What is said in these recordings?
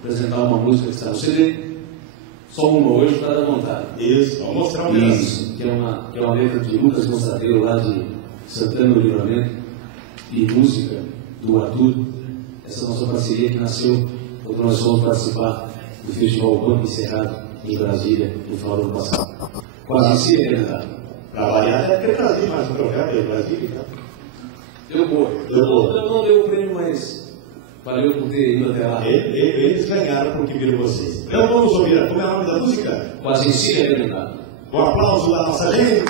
apresentar uma música que está no CD, só uma hoje para dar vontade. Isso, vamos mostrar um pedaço. Isso, que é uma letra de Lucas Mostradeiro, lá de Santana do Livramento, e música do Arthur. Essa nossa parceria que nasceu quando nós fomos participar do Festival Banco Encerrado em Brasília no final do ano passado. Quase se representado. Para variar, é que Brasília, mas o programa é Brasília, tá? Deu boa. Não deu o prêmio, mas valeu por ter ido até lá. Eles ganharam porque viram vocês. Então vamos ouvir. Como é o nome da música? Quase se representado. Um aplauso da nossa gente.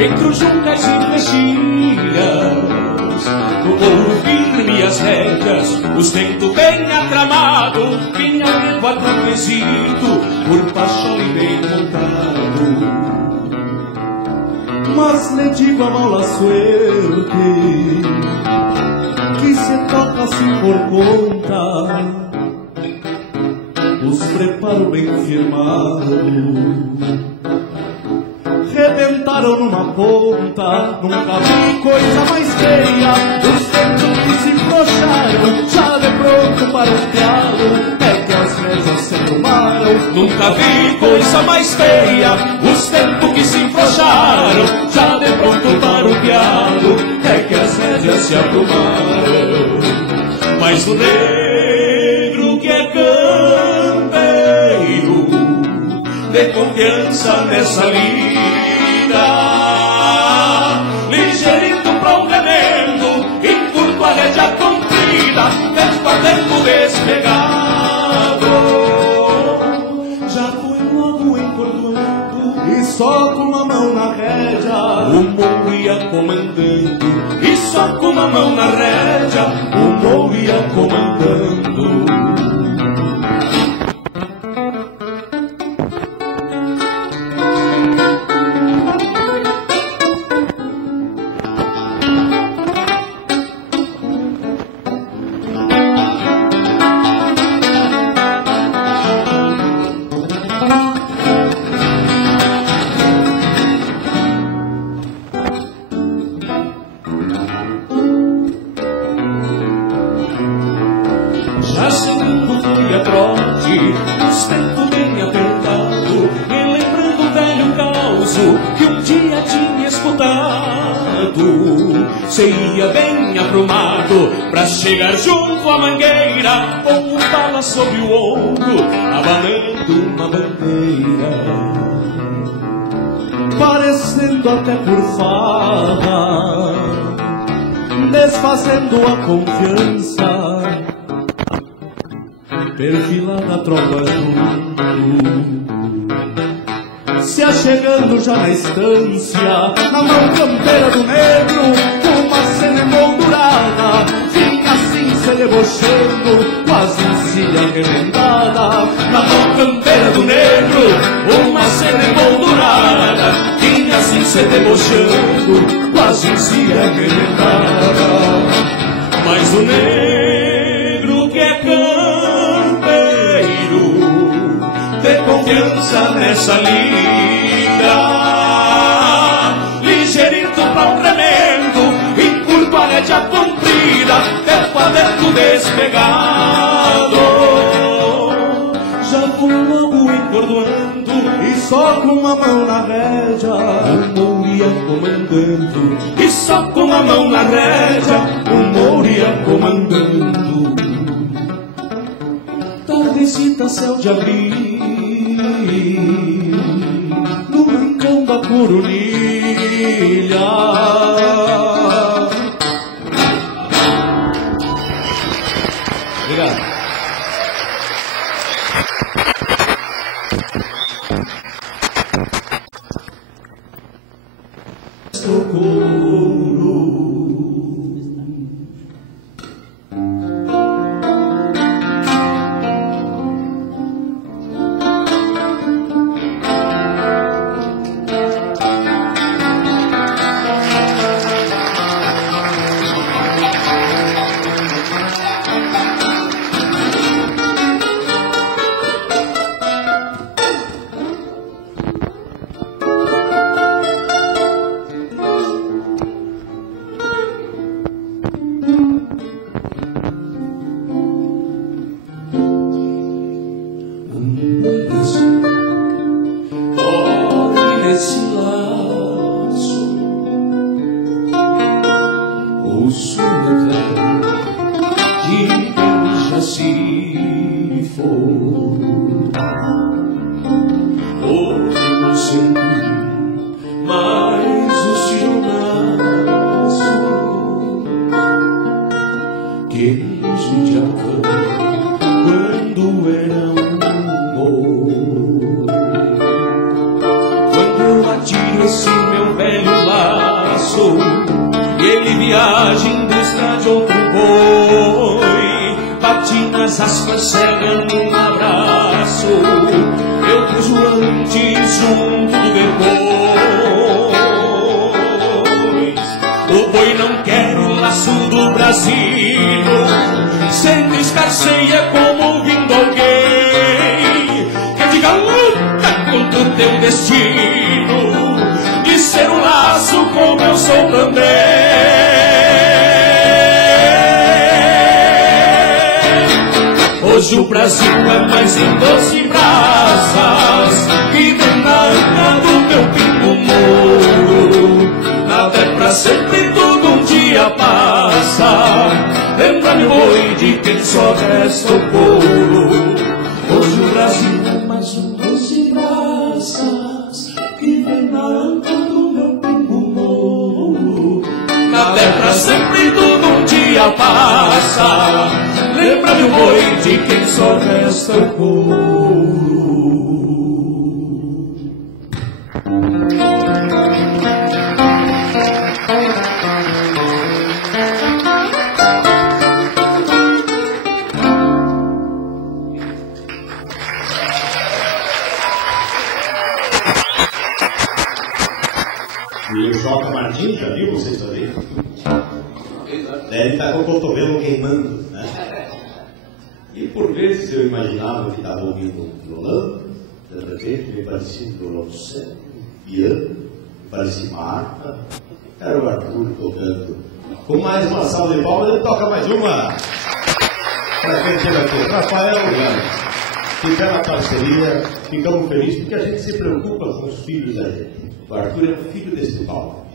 Entre os juncais e mexilhas, o ouro firme e as rédeas, o stento bem atramado, vinha lengua atravesito, por paixão e bem montado. Mas le digo a mala suerte que se toca assim por conta, os preparo bem firmados. Rebentaram numa ponta, nunca vi coisa mais feia. Os tempos que se flocharam, já de pronto para o pialo, é que as mesas se arrumaram. Nunca vi coisa mais feia. Os tempos que se flocharam, já de pronto para o pialo, é que as mesas se arrumaram. Mas o negro que é campeiro, de confiança nessa lida, ligeirito pra um remendo, encurto a rédea comprida, tempo a tempo despegado. Já fui logo encordoando, e só com uma mão na rédea o morro ia comandando, e só com uma mão na rédea o morro ia comandando. Cê ia bem aprumado pra chegar junto à mangueira, com um bala sobre o ombro, abanando uma bandeira, parecendo até por farra, desfazendo a confiança, perfilando a tropa junto, se achegando já na estância, na mão campeira do negro, uma cena emoldurada, vinha assim se debochando, quase encilha remendada. Na mão campeira do negro, uma cena emoldurada, vinha assim se debochando, quase encilha remendada. Mas o negro que é campeiro, de confiança nessa lida, ligeirito pra um remendo, encurto a rédea comprida, tempo a tempo despegado. Já fui logo encordoando, e só com uma mão na rédea o morro ia comandando, e só com uma mão na rédea o morro ia comandando. Tardecita, céu de abril, no rincão da Coronilha, Obrigado. for. Hoje não sei mais o seu braço, queijo de acã quando era um amor. Quando eu atiro esse meu velho laço e ele viaja em busca de outro boi, bati nas aspas, cegando um abraço, eu cruzo antes junto do depois. O boi não quer o laço do Brasil, sempre escarceia como vindo alguém que diga luta contra o teu destino de ser um laço como eu sou também. Hoje o Brasil é mais em doce brasas que vem na anga do meu pingo mouro. Nada é pra sempre, tudo um dia passa. Lembra-me, boi, de quem só resta o couro. Hoje o Brasil é mais um doce brasas que vem na anga do meu pingo mouro. Nada é pra sempre, tudo um dia passa. Lembra-me o boi de quem só resta o couro. E o Joca Martins, já viu vocês também? Ele está com o cotovelo queimando, né? E por vezes eu imaginava que estava ouvindo um violão, de repente me parecia um violão do céu, um piano, parecia uma harpa, era o Arthur tocando. Com mais uma salva de palmas, ele toca mais uma. Para quem chega aqui, Rafael, que bela parceria, ficamos felizes porque a gente se preocupa com os filhos da gente. O Arthur é o filho desse palco.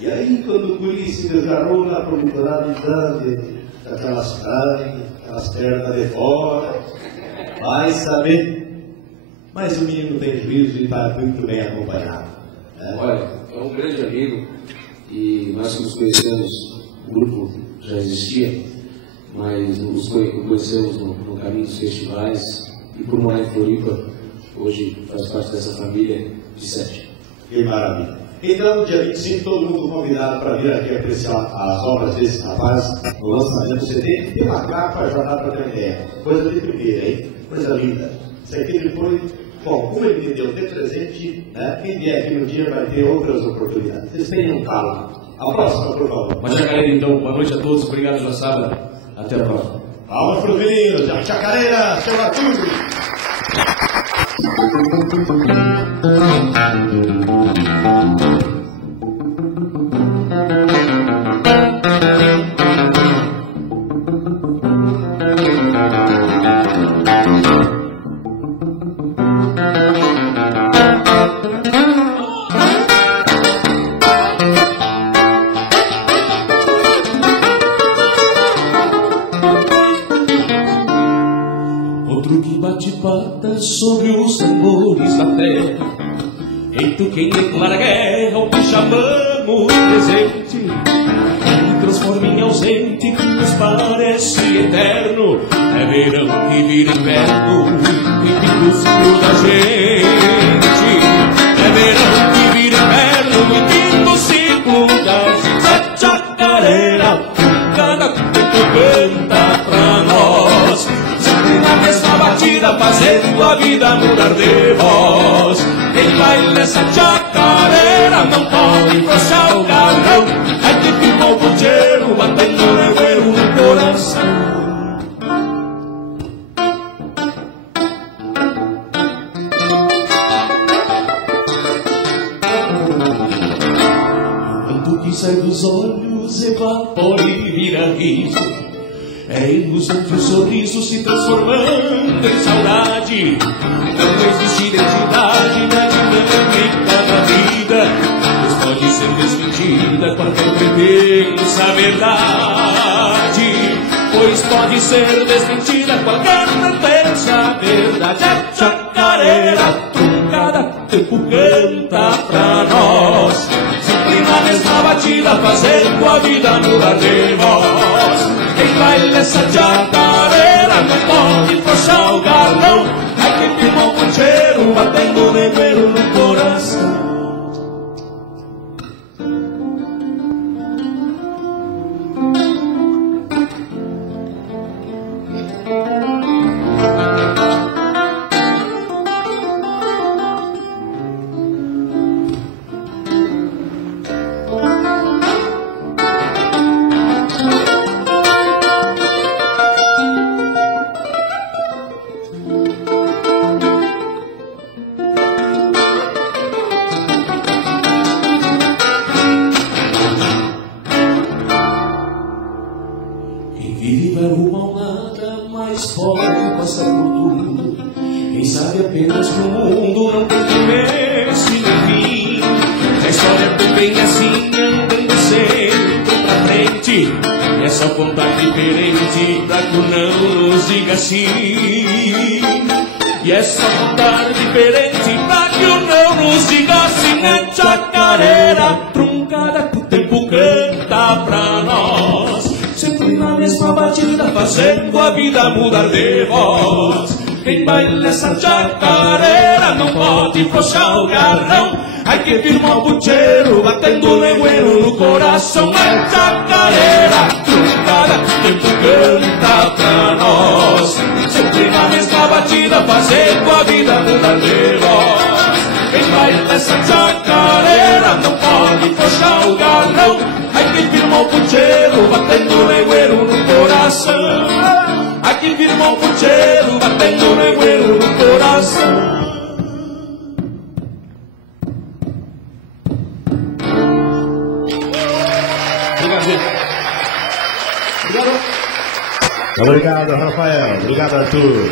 E aí, quando o guri se desgarrou na propriedade daquelas carnes, aquelas pernas de fora, vai saber. Mas o menino tem juízo e está muito bem acompanhado. Né? Olha, é um grande amigo e nós nos conhecemos, o grupo já existia, mas nos conhecemos no caminho dos festivais e por morar em Floripa, hoje faz parte dessa família de 7. Que maravilha. Então, no dia 25, todo mundo convidado para vir aqui apreciar as obras desse rapaz no lançamento do CD. Tem uma capa, já dá para ter ideia. Coisa de primeira, hein? Coisa linda. Isso aqui depois, bom, como ele me deu de presente, né? Quem vier aqui no dia vai ter outras oportunidades. Vocês tenham calma. A próxima, por favor. Uma chacareira, então. Boa noite a todos. Obrigado, Joaçaba. Até a próxima. Palmas para os meninos. A chacareira, seu Arthur. Outro que bate patas sobre os tambores da terra, feito quem declara a guerra, o que chamamos presente, que transforma em ausente, que nos parece eterno. É verão que vira inverno, e pinta o ciclo da gente. É verão que vira inverno, e pinta o ciclo da gente. Chacareira, cada canto canta pra nós, sempre na mesma batida, fazendo a vida mudar de voz. Quem vai nessa chacareira não pode frouxar o galão. Ai que ficou o pucheiro, batendo o nevoeiro no coração. Tanto que sai dos olhos, evapora e vira riso. É ilusão que o sorriso se transformando em saudade. Não existe identidade na dinâmica da vida, pois pode ser desmentida qualquer pretensa verdade. Pois pode ser desmentida qualquer pretensa essa a verdade, a chacareira truncada, tempo canta pra nós. Sempre na mesma batida, fazendo a vida mudar de voz. Quem vai nessa chacareira não pode frouxar o galão. Ai, quem firma o pucheiro, batendo o negueiro no coração. Vive vai rumo ao nada, mas pode passar por tudo. Quem sabe apenas pro mundo não tem começo e nem fim. A história também é assim, andando sempre pra frente. E é só contar diferente pra que o não nos diga sim. E é só contar diferente pra que o não nos diga sim. É chacareira truncada que o tempo canta pra nós. Sempre na mesma batida, fazendo a vida mudar de voz. Quem baila nessa chacareira não pode frouxar o galão. Ai, que firma o pucheiro, batendo o negueiro no coração. É chacareira truncada, tempo canta pra nós. Sempre na mesma batida, fazendo a vida mudar de voz. Quem baila nessa chacareira não pode frouxar o galão. Ai, que firma o pucheiro, batendo o negueiro no coração. Ai, que firma o pucheiro, batendo o negueiro no coração. Obrigado, Rafael. Obrigado, Arthur.